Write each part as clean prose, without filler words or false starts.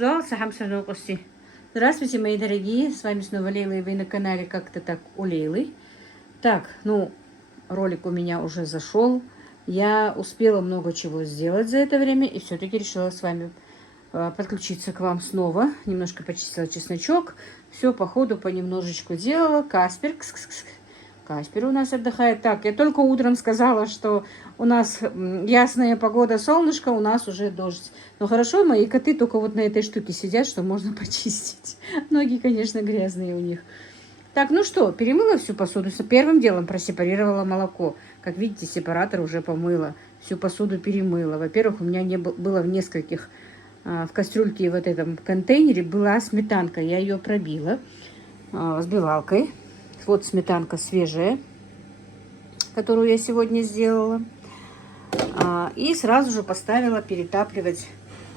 Здравствуйте, мои дорогие, с вами снова Лейла, и вы на канале Как-то так у Лейлы. Так, ну, ролик у меня уже зашел. Я успела много чего сделать за это время, и все-таки решила с вами подключиться к вам снова. Немножко почистила чесночок. Все по ходу понемножечку делала. Каспер, Каспер у нас отдыхает. Так, я только утром сказала, что у нас ясная погода, солнышко, у нас уже дождь. Но хорошо, мои коты только вот на этой штуке сидят, что можно почистить. Ноги, конечно, грязные у них. Так, ну что, перемыла всю посуду. Первым делом просепарировала молоко. Как видите, сепаратор уже помыла. Всю посуду перемыла. Во-первых, у меня было в нескольких, в кастрюльке вот этом контейнере была сметанка. Я ее пробила взбивалкой. Вот сметанка свежая, которую я сегодня сделала. И сразу же поставила перетапливать.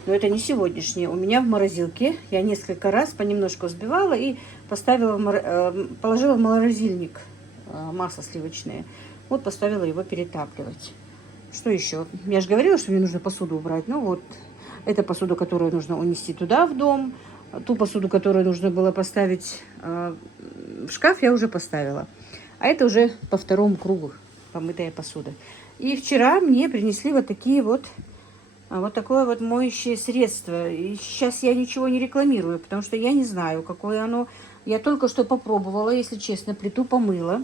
Но это не сегодняшнее. У меня в морозилке. Я несколько раз понемножку взбивала и положила в морозильник масло сливочное. Вот поставила его перетапливать. Что еще? Я же говорила, что мне нужно посуду убрать. Ну вот, это посуду, которую нужно унести туда, в дом. Ту посуду, которую нужно было поставить в шкаф, я уже поставила. А это уже по второму кругу помытая посуда. И вчера мне принесли вот такие вот, такое вот моющее средство. И сейчас я ничего не рекламирую, потому что я не знаю, какое оно. Я только что попробовала, если честно, плиту помыла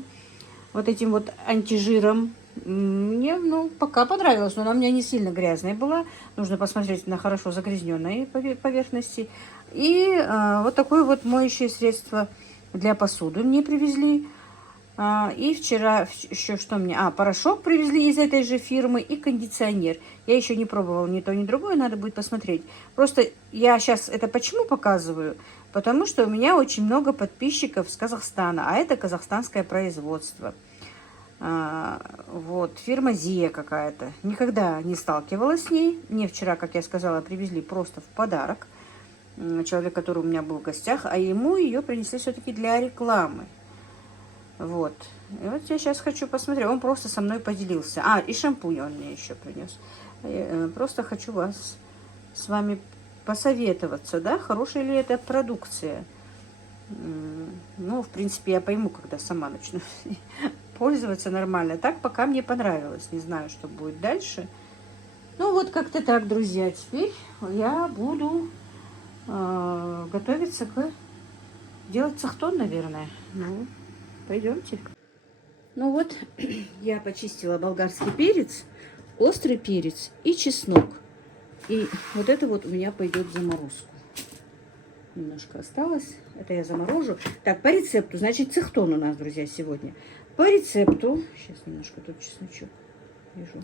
вот этим вот антижиром. Мне, пока понравилось, но она у меня не сильно грязная была. Нужно посмотреть на хорошо загрязненной поверхности. И вот такое вот моющее средство для посуды мне привезли. И вчера еще что мне? Порошок привезли из этой же фирмы и кондиционер. Я еще не пробовала ни то, ни другое, надо будет посмотреть. Просто я сейчас это почему показываю? Потому что у меня очень много подписчиков с Казахстана, а это казахстанское производство. Вот, фирма Зия какая-то. Никогда не сталкивалась с ней. Мне вчера, как я сказала, привезли просто в подарок. Человек, который у меня был в гостях, а ему ее принесли все-таки для рекламы. Вот. И вот я сейчас хочу посмотреть. Он просто со мной поделился. И шампунь он мне еще принес. Просто хочу с вами посоветоваться, да, хорошая ли это продукция. Ну, в принципе, я пойму, когда сама начну пользоваться нормально. Так пока мне понравилось. Не знаю, что будет дальше. Ну, вот как-то так, друзья. Теперь я буду готовиться делать цахтон, наверное. Ну, пойдемте. Ну вот, я почистила болгарский перец, острый перец и чеснок. И вот это вот у меня пойдет в заморозку. Немножко осталось. Это я заморожу. Так, по рецепту. Значит, цахтон у нас, друзья, сегодня. По рецепту. Сейчас немножко тут чесночок вижу.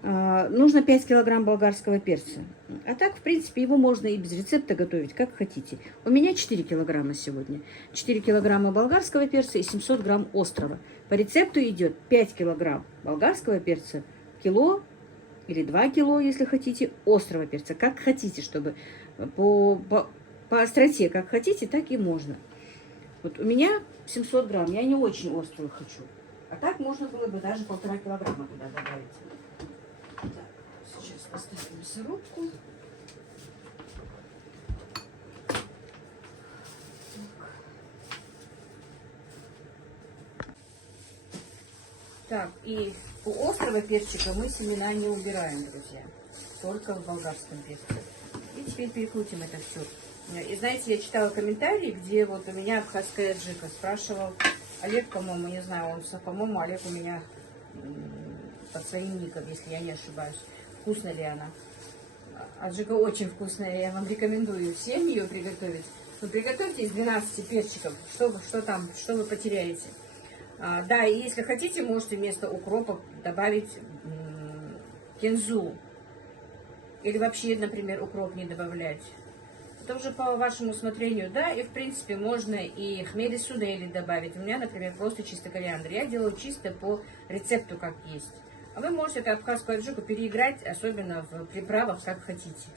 Нужно 5 килограмм болгарского перца. А так, в принципе, его можно и без рецепта готовить, как хотите. У меня 4 килограмма сегодня. 4 килограмма болгарского перца и 700 грамм острого. По рецепту идет 5 килограмм болгарского перца, кило или 2 кило, если хотите, острого перца. Как хотите, чтобы по остроте, как хотите, так и можно. Вот у меня 700 грамм. Я не очень острую хочу. А так можно было бы даже 1,5 килограмма туда добавить. Так, сейчас поставим мясорубку. Так, и у острого перчика мы семена не убираем, друзья. Только в болгарском перце. И теперь перекрутим это все. И знаете, я читала комментарии, где вот у меня абхазская аджика. Спрашивал Олег, по-моему, не знаю, по-моему, Олег у меня под своим ником, если я не ошибаюсь. Вкусна ли она? Аджика очень вкусная, я вам рекомендую всем ее приготовить. Но приготовьте из 12 перчиков, что вы потеряете. Да, и если хотите, можете вместо укропа добавить кинзу. Или вообще, например, укроп не добавлять. Это уже по вашему усмотрению, да, и в принципе можно и хмели сунели добавить. У меня, например, просто чисто кориандр. Я делаю чисто по рецепту, как есть. А вы можете эту абхазскую аджику переиграть, особенно в приправах, как хотите.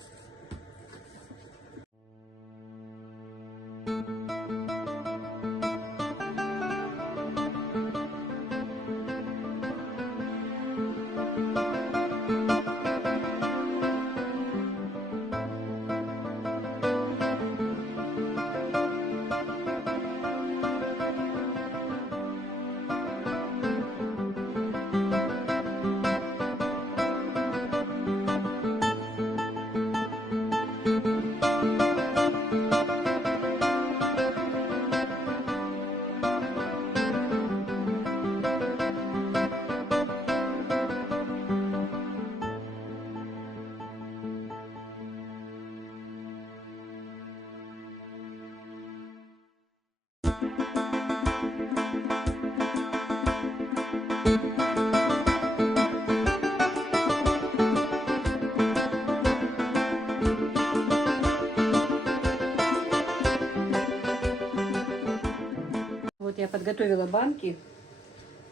я подготовила банки.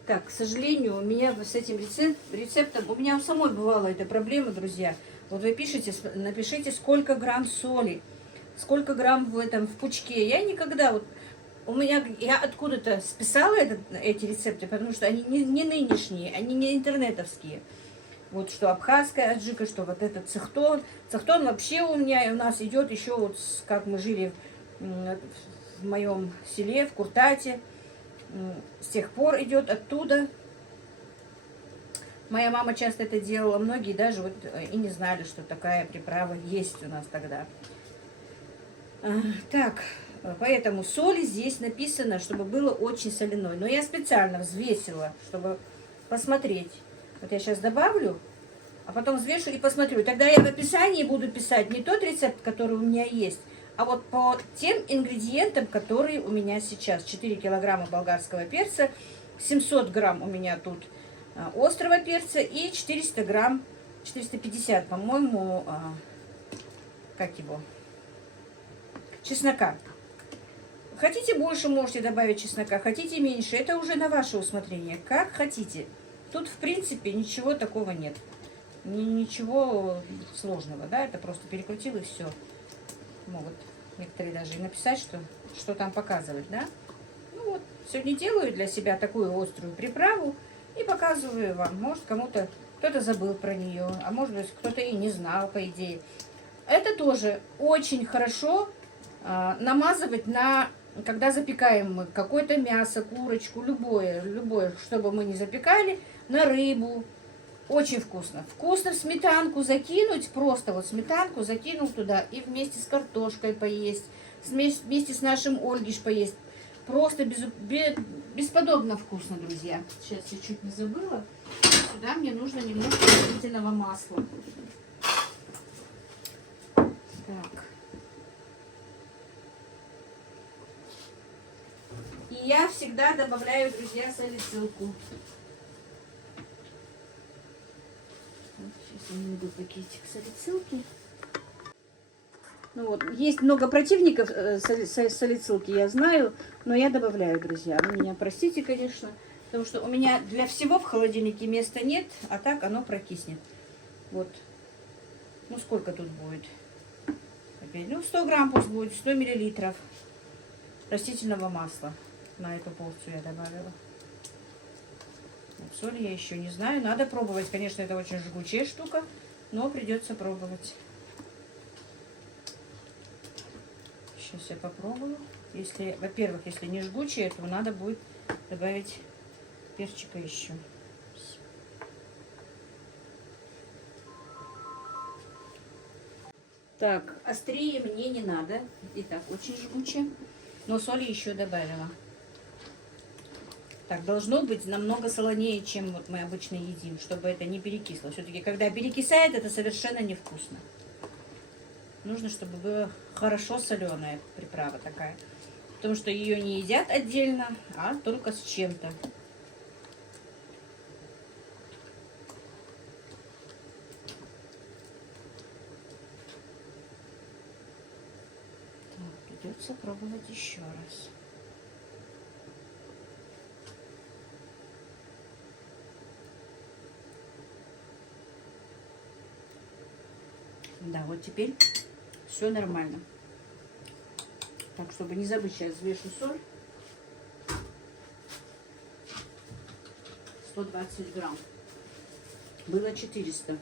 Так, к сожалению, у меня с этим рецептом, у меня у самой бывала эта проблема, друзья. Вот вы пишете, напишите, сколько грамм соли, сколько грамм в пучке. Я никогда, вот у меня, я откуда-то списала эти рецепты, потому что они не нынешние, они не интернетовские. Вот что абхазская аджика, что вот этот цехтон. Цехтон вообще у нас идет еще вот, как мы жили в моем селе, в Куртате. С тех пор идет оттуда. Моя мама часто это делала, многие даже вот и не знали, что такая приправа есть у нас тогда. Так, поэтому соли здесь написано, чтобы было очень соляной. Но я специально взвесила, чтобы посмотреть. Вот я сейчас добавлю, а потом взвешу и посмотрю. Тогда я в описании буду писать не тот рецепт, который у меня есть, а вот по тем ингредиентам, которые у меня сейчас. 4 килограмма болгарского перца, 700 грамм у меня тут острого перца и 400 грамм, 450, по-моему, как его, чеснока. Хотите больше, можете добавить чеснока, хотите меньше, это уже на ваше усмотрение, как хотите. Тут, в принципе, ничего такого нет. Ничего сложного, да, это просто перекрутил и все. Могут некоторые даже и написать, что там показывать, да. Ну вот, сегодня делаю для себя такую острую приправу и показываю вам. Может, кому-то, кто-то забыл про нее, а может быть, кто-то и не знал, по идее. Это тоже очень хорошо намазывать когда запекаем мы какое-то мясо, курочку, любое, чтобы мы не запекали, на рыбу. Очень вкусно. Вкусно в сметанку закинуть, просто вот сметанку закинул туда и вместе с картошкой поесть, вместе с нашим Ольгиш поесть. Просто бесподобно вкусно, друзья. Сейчас я чуть не забыла. Сюда мне нужно немножко растительного масла. Так. И я всегда добавляю, друзья, салицилку. Сейчас я найду пакетик салицилки. Ну вот, есть много противников салицилки, я знаю, но я добавляю, друзья. Вы меня простите, конечно, потому что у меня для всего в холодильнике места нет, а так оно прокиснет. Вот. Ну, сколько тут будет? Опять, ну, 100 грамм пусть будет, 100 миллилитров растительного масла. На эту порцию я добавила. Вот, соль я еще не знаю. Надо пробовать. Конечно, это очень жгучая штука, но придется пробовать. Сейчас я попробую. Если, во-первых, если не жгучая, то надо будет добавить перчика еще. Так, острее мне не надо. И так очень жгуче. Но соли еще добавила. Так, должно быть намного солонее, чем вот мы обычно едим, чтобы это не перекисло. Все-таки, когда перекисает, это совершенно невкусно. Нужно, чтобы была хорошо соленая приправа такая. Потому что ее не едят отдельно, а только с чем-то. Придется пробовать еще раз. Да, вот теперь все нормально. Так, чтобы не забыть, сейчас взвешу соль. 120 грамм. Было 400.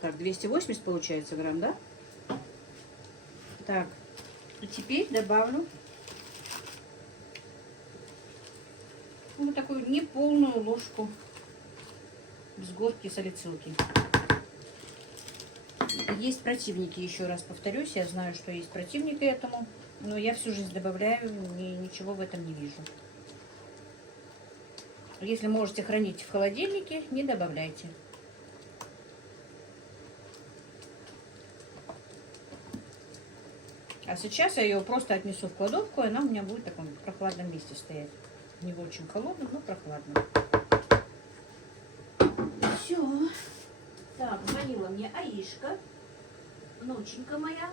Так, 280 получается грамм, да? Так, и теперь добавлю вот такую неполную ложку с горки салицилки. Есть противники, еще раз повторюсь, я знаю, что есть противники этому, но я всю жизнь добавляю, ничего в этом не вижу. Если можете хранить в холодильнике, не добавляйте. А сейчас я ее просто отнесу в кладовку, и она у меня будет в таком прохладном месте стоять. Не в очень холодном, но прохладном. Все. Так, звонила мне Аишка, внученька моя.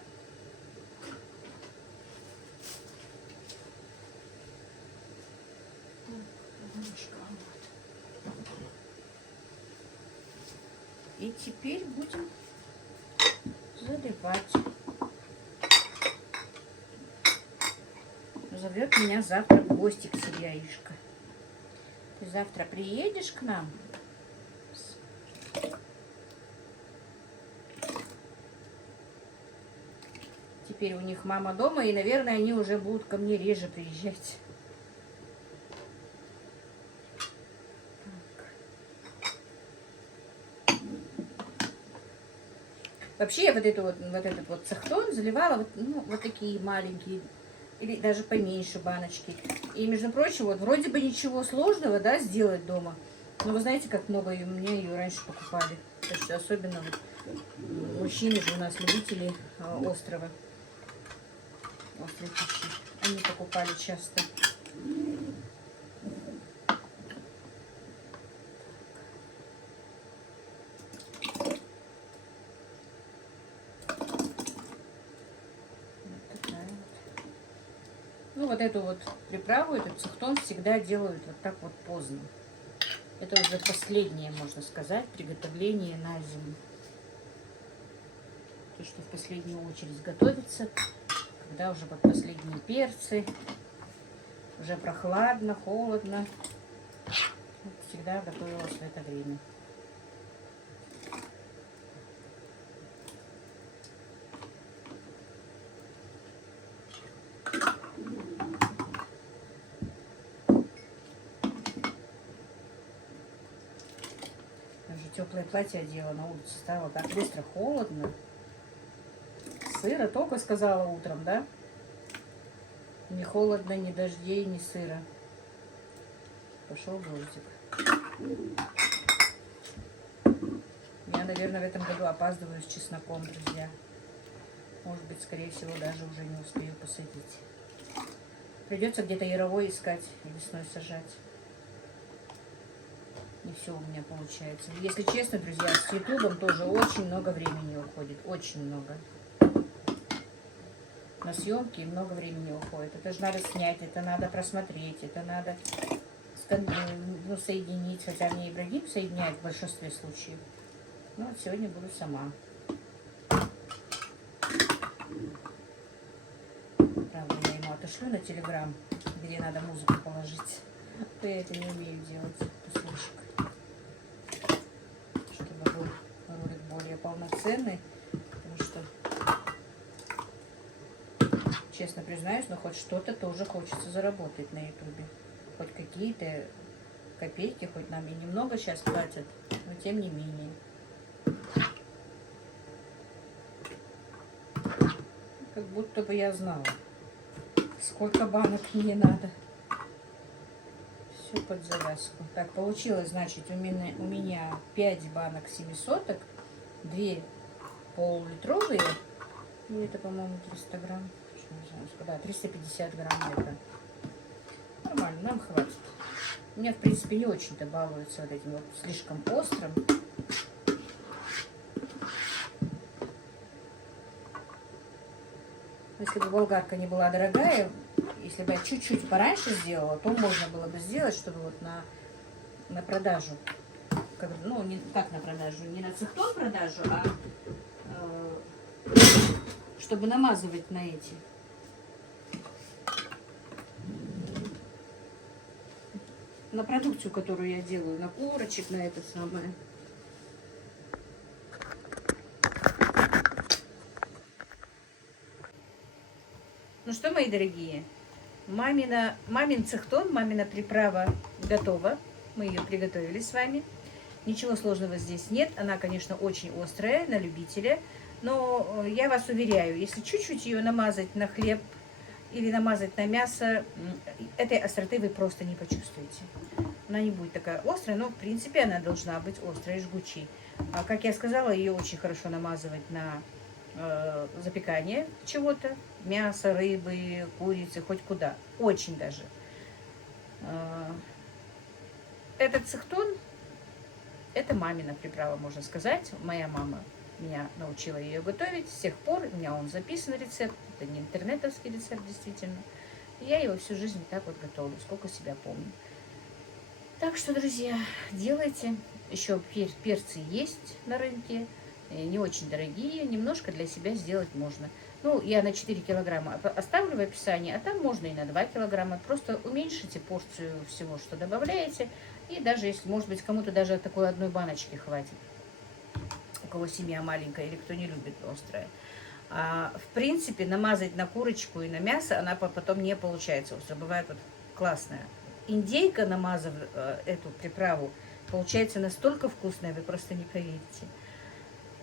И теперь будем заливать. Зовет меня завтра в гости к себе Аишка. Ты завтра приедешь к нам? Теперь у них мама дома, и, наверное, они уже будут ко мне реже приезжать. Вообще я вот этот вот цехтон заливала вот такие маленькие или даже поменьше баночки. И, между прочим, вот вроде бы ничего сложного, да, сделать дома. Но вы знаете, как много у меня ее раньше покупали. Потому что особенно вот, мужчины же у нас любители острой пищи. Они покупали часто. Ну, вот эту вот приправу, этот цехтон всегда делают вот так вот поздно. Это уже последнее, можно сказать, приготовление на зиму. То, что в последнюю очередь готовится, когда уже вот последние перцы, уже прохладно, холодно. Вот всегда готовилась в это время. Теплое платье одела, на улице стало так быстро холодно. Сыро только сказала утром, да? Ни холодно, ни дождей, ни сыро. Пошел дождик. Я, наверное, в этом году опаздываю с чесноком, друзья. Может быть, скорее всего, даже уже не успею посадить. Придется где-то яровой искать и весной сажать. Не все у меня получается. Если честно, друзья, с ютубом тоже очень много времени уходит. Очень много. На съемки много времени уходит. Это же надо снять, это надо просмотреть, это надо соединить. Хотя мне Ибрагим соединяет в большинстве случаев. Ну, вот сегодня буду сама. Правда, я ему отошлю на телеграм, где надо музыку положить. То я это не умею делать. Послушай. Чтобы был ролик более полноценный. Потому что, честно признаюсь, но хоть что-то тоже хочется заработать на ютубе. Хоть какие-то копейки, хоть нам и немного сейчас платят, но тем не менее. Как будто бы я знала, сколько банок мне надо. Все под завязку. Так, получилось, значит, у меня 5 банок 700, 2 полулитровые. И это, по-моему, 300 грамм. Да, 350 грамм это. Нормально, нам хватит. Меня, в принципе, не очень-то балуются вот этим вот слишком острым. Если бы болгарка не была дорогая, если бы я чуть-чуть пораньше сделала, то можно было бы сделать, чтобы вот на продажу, ну, не как на продажу, не на цехтон продажу, а чтобы намазывать на эти. На продукцию, которую я делаю, на корочек, на это самое. Ну что, мои дорогие, мамин цехтон, мамина приправа готова. Мы ее приготовили с вами. Ничего сложного здесь нет. Она, конечно, очень острая, на любителя. Но я вас уверяю, если чуть-чуть ее намазать на хлеб или намазать на мясо, этой остроты вы просто не почувствуете. Она не будет такая острая, но, в принципе, она должна быть острой и жгучей. А, как я сказала, ее очень хорошо намазывать на запекание чего-то, мяса, рыбы, курицы, хоть куда. Очень даже. Этот цехтон, это мамина приправа, можно сказать. Моя мама меня научила ее готовить. С тех пор у меня он записан рецепт. Это не интернетовский рецепт, действительно. И я его всю жизнь так вот готовлю, сколько себя помню. Так что, друзья, делайте. еще перцы есть на рынке, не очень дорогие, немножко для себя сделать можно. Ну, я на 4 килограмма оставлю в описании, а там можно и на 2 килограмма. Просто уменьшите порцию всего, что добавляете. И даже если, может быть, кому-то даже такой одной баночки хватит, у кого семья маленькая или кто не любит острое. В принципе, намазать на курочку и на мясо она потом не получается. Острая бывает вот классная. Индейка, намазав эту приправу, получается настолько вкусная, вы просто не поверите.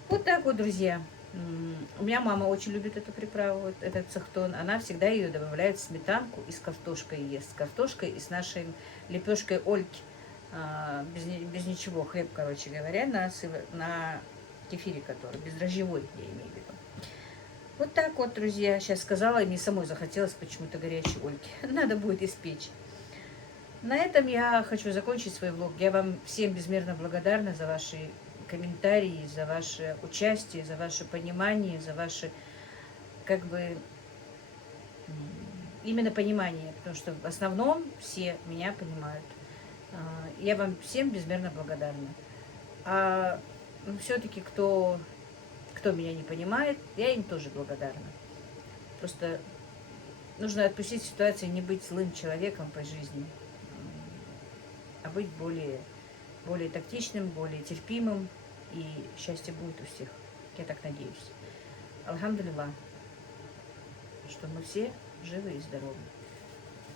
Вот так вот, друзья. У меня мама очень любит эту приправу, вот этот цахтон. Она всегда ее добавляет в сметанку и с картошкой ест. С картошкой и с нашей лепешкой Ольки. Без ничего, хлеб, короче говоря, на кефире который, бездрожжевой, я имею в виду. Вот так вот, друзья. Сейчас сказала, и мне самой захотелось почему-то горячей Ольки. Надо будет испечь. На этом я хочу закончить свой влог. Я вам всем безмерно благодарна за ваши комментарии, за ваше участие, за ваше понимание, за ваше, как бы, именно понимание. Потому что в основном все меня понимают. Я вам всем безмерно благодарна. А все-таки кто меня не понимает, я им тоже благодарна. Просто нужно отпустить ситуацию, не быть злым человеком по жизни, а быть более тактичным, более терпимым, и счастье будет у всех. Я так надеюсь. Алхамдулилlah, что мы все живы и здоровы.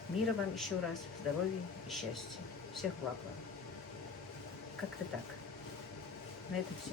Мира вам еще раз, здоровья и счастья. Всех благ вам. Как-то так. На этом все.